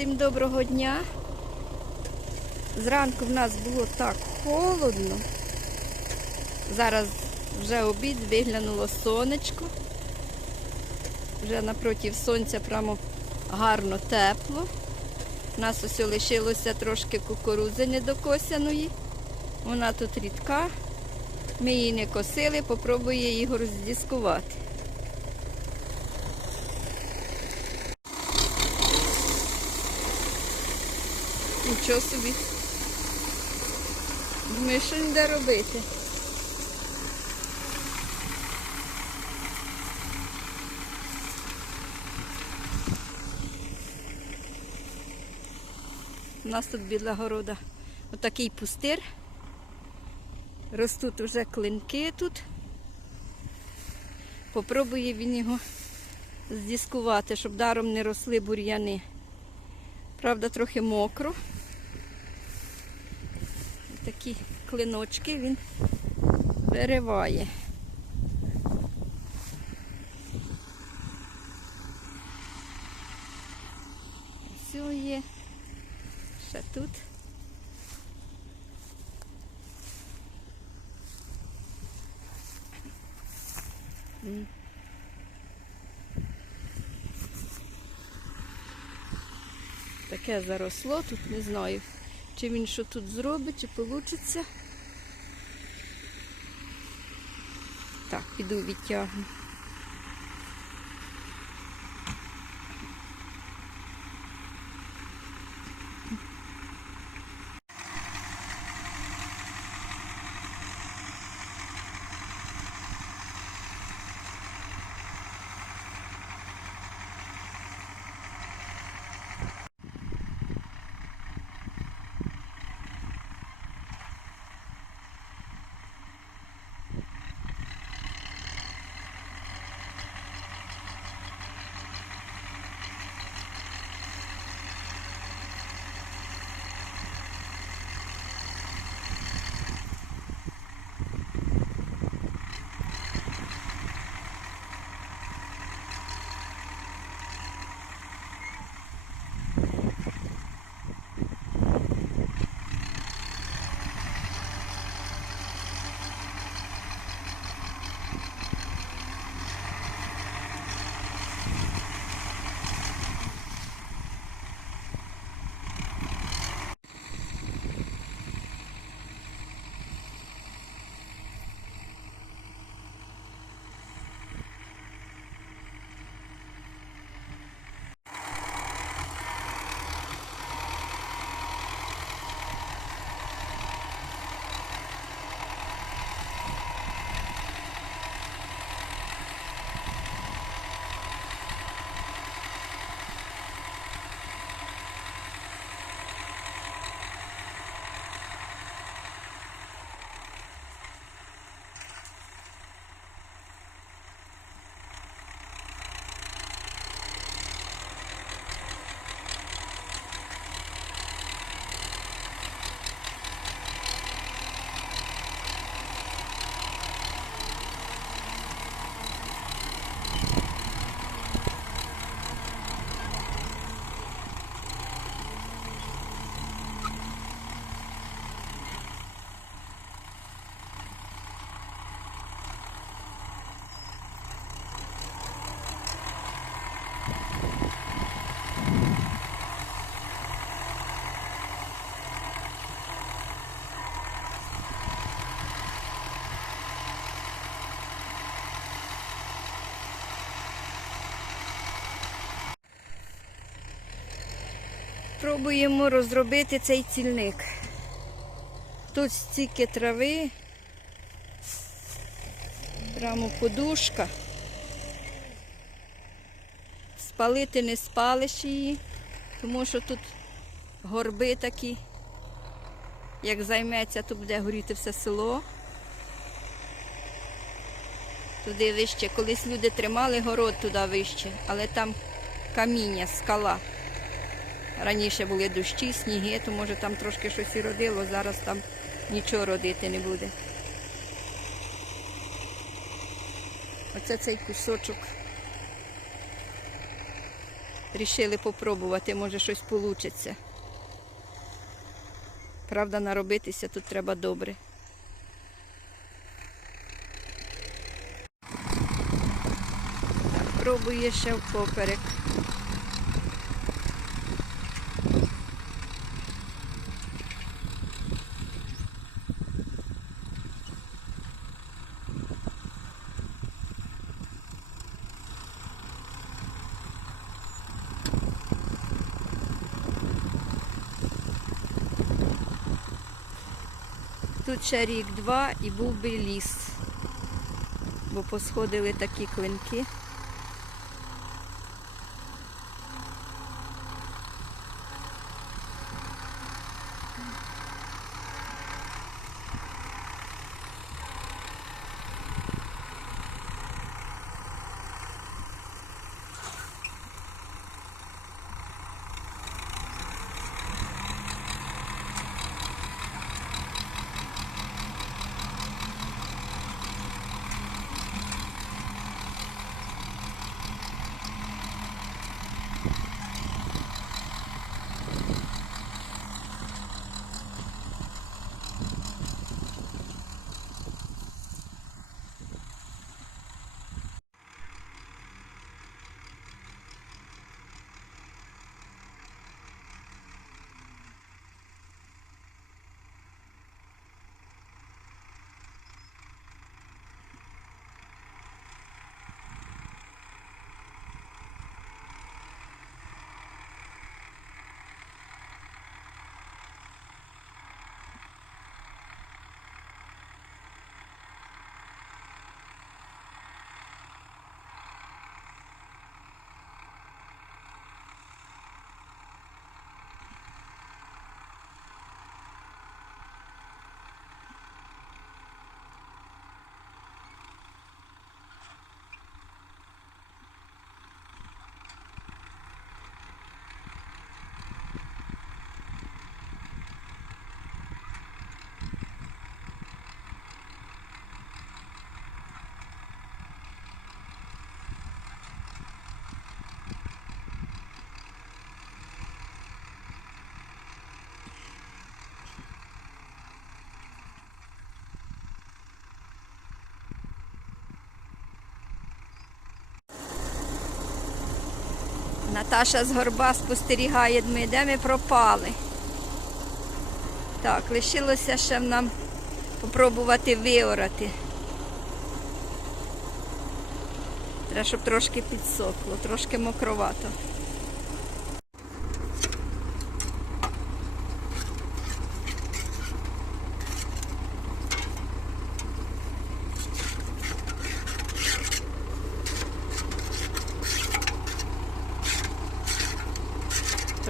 Всім доброго дня. Зранку в нас було так холодно. Зараз вже обід, виглянуло сонечко. Вже напроти сонця прямо гарно тепло. У нас ось лишилося трошки кукурудзи недокосяної. Вона тут рідка. Ми її не косили, попробую її роздіскувати. Нічого собі. Думаю, що не де робити. У нас тут біля города отакий пустир. Ростуть вже клинки тут. Попробує він його здіскувати, щоб даром не росли бур'яни. Правда, трохи мокро. Такі клиночки він вириває. Все є. Ще тут. Таке заросло, тут не знаю, чи він що тут зробить, чи вийде. Так, піду відтягну. Пробуємо розробити цей цільник. Тут стільки трави, прямо подушка. Спалити не спалиш її, тому що тут горби такі. Як займеться, то буде горіти все село. Туди вище. Колись люди тримали город туди вище, але там каміння, скала. Раніше були дощі, сніги, то може там трошки щось і родило, зараз там нічого родити не буде. Оце цей кусочок Рішили попробувати, може щось вийде. Правда, наробитися тут треба добре. Так, пробує ще впоперек. Тут ще рік-два і був би ліс, бо посходили такі клинки. Наташа з горба спостерігає, ми де ми пропали. Так, лишилося ще нам попробувати виорати. Треба, щоб трошки підсохло, трошки мокровато.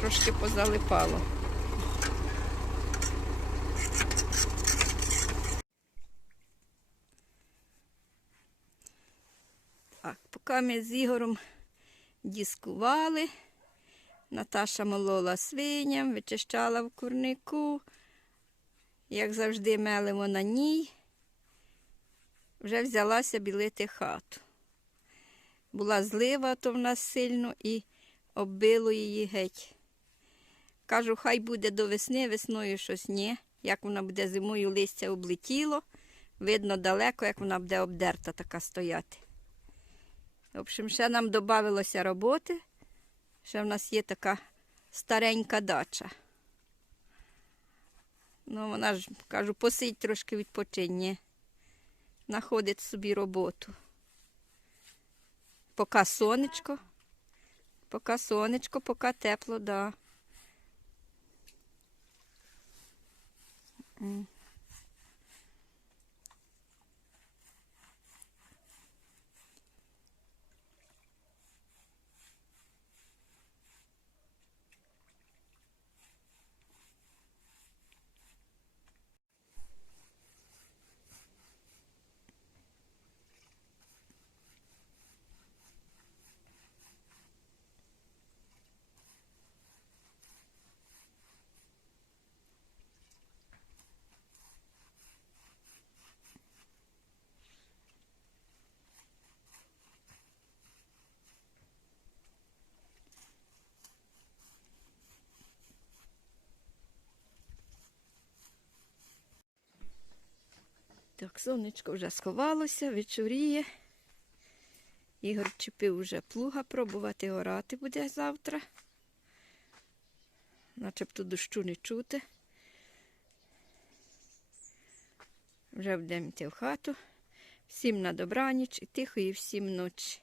Трошки позалипало. Так, поки ми з Ігорем дискували, Наташа молола свиням, вичищала в курнику. Як завжди, мелимо на ній. Вже взялася білити хату. Була злива, то в нас сильно і оббило її геть. Кажу, хай буде до весни, весною щось ні. Як вона буде зимою листя облетіло, видно далеко, як вона буде обдерта така стояти. В общем, ще нам додавилося роботи. Ще в нас є така старенька дача. Ну, вона ж, кажу, посидь трошки відпочинь, ні. Находить собі роботу. Поки сонечко. Поки сонечко, поки тепло, да. Mm. Так, сонечко вже сховалося, вечоріє. Ігор чіпив вже плуга, пробувати орати буде завтра. Начебто дощу не чути. Вже будемо йти в хату. Всім на добраніч і тихої всім ночі.